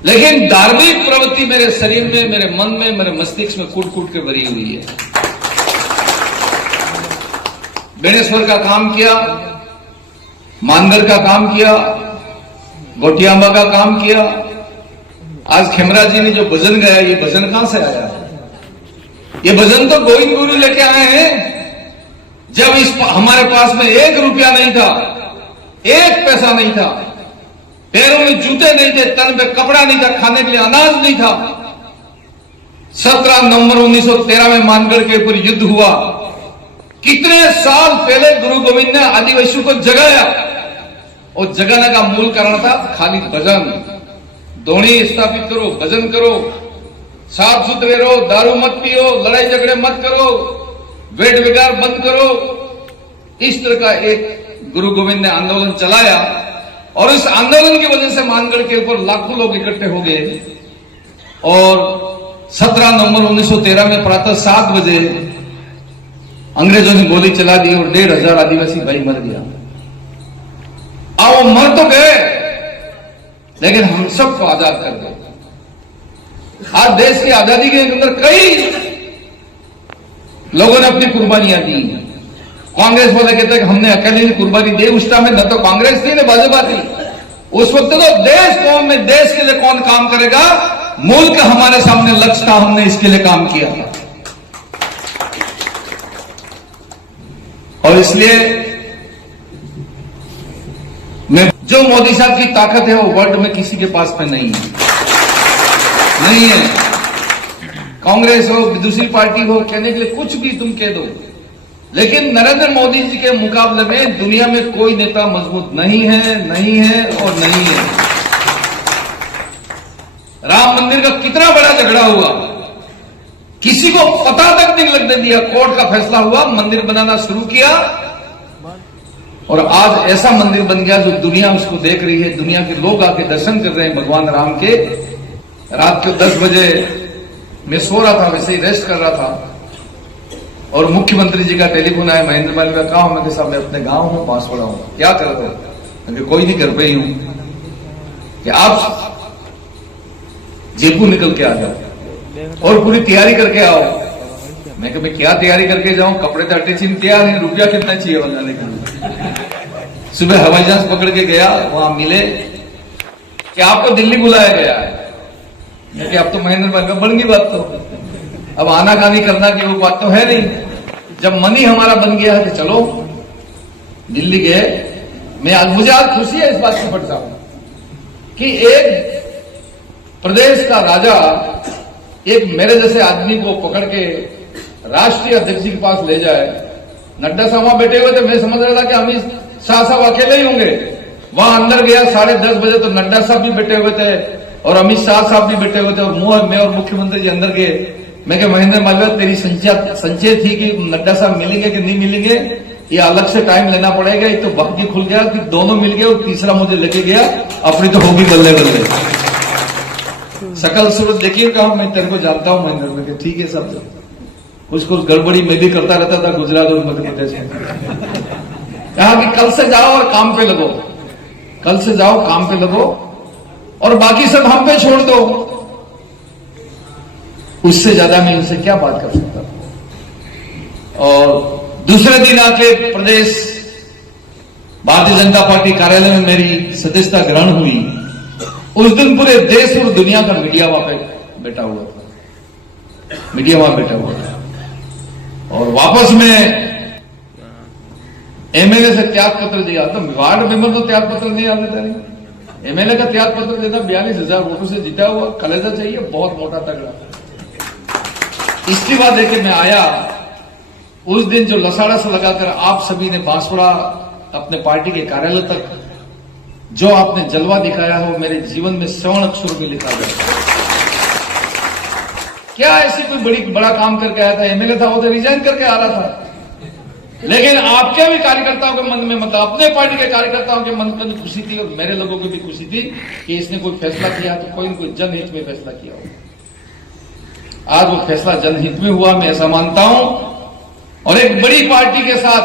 लेकिन धार्मिक प्रवृत्ति मेरे शरीर में, मेरे मन में, मेरे मस्तिष्क में कूट कूट के भरी हुई है। बेणेश्वर का काम किया, मानगढ़ का काम किया, गोटियांबा का काम किया। आज खेमरा जी ने जो भजन गाया, ये भजन कहां से आया है? ये भजन तो गोविंद गुरु लेके आए हैं। जब हमारे पास में 1 रुपया नहीं था, 1 पैसा नहीं था, पैरों में जूते नहीं थे, तन पे कपड़ा नहीं था, खाने के लिए अनाज नहीं था। 17 नवंबर 1913 में मानगढ़ के ऊपर युद्ध हुआ। कितने साल पहले गुरु गोविंद ने आदिवासियों को जगाया, और जगाने का मूल कारण था खाली भजन। दोणी स्थापित करो, भजन करो, साफ सुथरे रहो, दारू मत पियो, लड़ाई झगड़े मत करो, वेद विकार बंद करो। इस तरह का एक गुरु गोविंद ने आंदोलन चलाया, और इस आंदोलन की वजह से मानगढ़ के ऊपर लाखों लोग इकट्ठे हो गए। और 17 नवंबर 1913 में प्रातः 7 बजे अंग्रेजों ने गोली चला दी और 1,500 आदिवासी भाई मर गया। आओ, मर तो गए, लेकिन हम सबको आजाद कर दो। आज देश की आजादी के अंदर कई लोगों ने अपनी कुर्बानियां दी। कांग्रेस वाले कहते हैं कि हमने अकेले कुर्बानी दी। उस टाइम में न तो कांग्रेस थी न भाजपा थी। उस वक्त तो देश कौम में, देश के लिए कौन काम करेगा, मुल्क हमारे सामने लक्ष्य था, हमने इसके लिए काम किया था। और इसलिए मैं, जो मोदी साहब की ताकत है वो वर्ल्ड में किसी के पास में नहीं है। कांग्रेस हो, दूसरी पार्टी हो, कहने के लिए कुछ भी तुम कह दो, लेकिन नरेंद्र मोदी जी के मुकाबले में दुनिया में कोई नेता मजबूत नहीं है और नहीं है। राम मंदिर का कितना बड़ा झगड़ा हुआ, किसी को पता तक नहीं लगने दिया। कोर्ट का फैसला हुआ, मंदिर बनाना शुरू किया, और आज ऐसा मंदिर बन गया जो दुनिया उसको देख रही है। दुनिया के लोग आके दर्शन कर रहे हैं भगवान राम के। रात के 10 बजे मैं सो रहा था, वैसे ही रेस्ट कर रहा था, और मुख्यमंत्री जी का टेलीफोन आया। महेंद्र मालवीय का, कहा हूं? मैं साहब मैं अपने गांव हूं, बांसवाड़ा हूं। क्या कर रहे हो? कोई नहीं, घर पे ही हूं। कि आप जयपुर निकल के आ जाओ और पूरी तैयारी करके आओ। मैं कि मैं क्या तैयारी करके जाऊं? कपड़े तो अटैचिंग तैयार है, रुपया कितना चाहिए बनाने के लिए? सुबह हवाई जहाज पकड़ के गया, वहां मिले कि आपको दिल्ली बुलाया गया है। कि अब तो महेंद्र मालवीय बन गई बात, तो अब आना कानी करना की वो बात तो है नहीं। जब मन ही हमारा बन गया है तो चलो दिल्ली गए। मुझे आज खुशी है इस बात की पड़ता कि एक प्रदेश का राजा एक मेरे जैसे आदमी को पकड़ के राष्ट्रीय अध्यक्ष जी के पास ले जाए। नड्डा साहब वहां बैठे हुए थे, मैं समझ रहा था कि अमित शाह साहब अकेले ही होंगे। वहां अंदर गया 10:30 बजे तो नड्डा साहब भी बैठे हुए थे और अमित शाह साहब भी बैठे हुए थे, और मैं और मुख्यमंत्री जी अंदर गए। मैं क्या, महेंद्र मालवीय तेरी संचय थी कि नड्डा साहब मिलेंगे कि नहीं मिलेंगे, ये अलग से टाइम लेना पड़ेगा। एक तो वक्त भी खुल गया कि दोनों मिल गए, और तीसरा मुझे लेके गया, अपनी तो होगी बल्ले बल्ले। सकल सूरत देखिए, कहा मैं तेरे को जानता हूं महेंद्र में। ठीक है सब, कुछ गड़बड़ी मैं भी करता रहता था गुजरात और मध्य प्रदेश में। कहा कि कल से जाओ और काम पे लगो, कल से जाओ काम पे लगो, और बाकी सब हम पे छोड़ दो। उससे ज्यादा मैं उनसे क्या बात कर सकता था। और दूसरे दिन आके प्रदेश भारतीय जनता पार्टी कार्यालय में मेरी सदस्यता ग्रहण हुई। उस दिन पूरे देश और दुनिया का मीडिया वहां पे बैठा हुआ था, मीडिया वहां बैठा हुआ था। और वापस में एमएलए से त्याग पत्र दिया। तो वार्ड मेंबर तो त्याग पत्र नहीं आने चाहिए, एमएलए का त्याग पत्र देना 42,000 वोटों से जीता हुआ, कलेजा चाहिए बहुत मोटा तगड़ा। इस्तीफा देके मैं आया। उस दिन जो लसाड़ा से लगाकर आप सभी ने बांसवाड़ा अपने पार्टी के कार्यालय तक जो आपने जलवा दिखाया है, वो मेरे जीवन में स्वर्ण अक्षरों में लिखा गया। क्या ऐसी कोई बड़ा काम करके आया था? एमएलए था वो तो रिजाइन करके आ रहा था, लेकिन आपके भी कार्यकर्ताओं के मन में, मतलब अपने पार्टी के कार्यकर्ताओं के मन में खुशी थी, और मेरे लोगों की भी खुशी थी कि इसने कोई फैसला किया तो कोई न कोई जनहित में फैसला किया हो। आज वो फैसला जनहित में हुआ, मैं ऐसा मानता हूं। और एक बड़ी पार्टी के साथ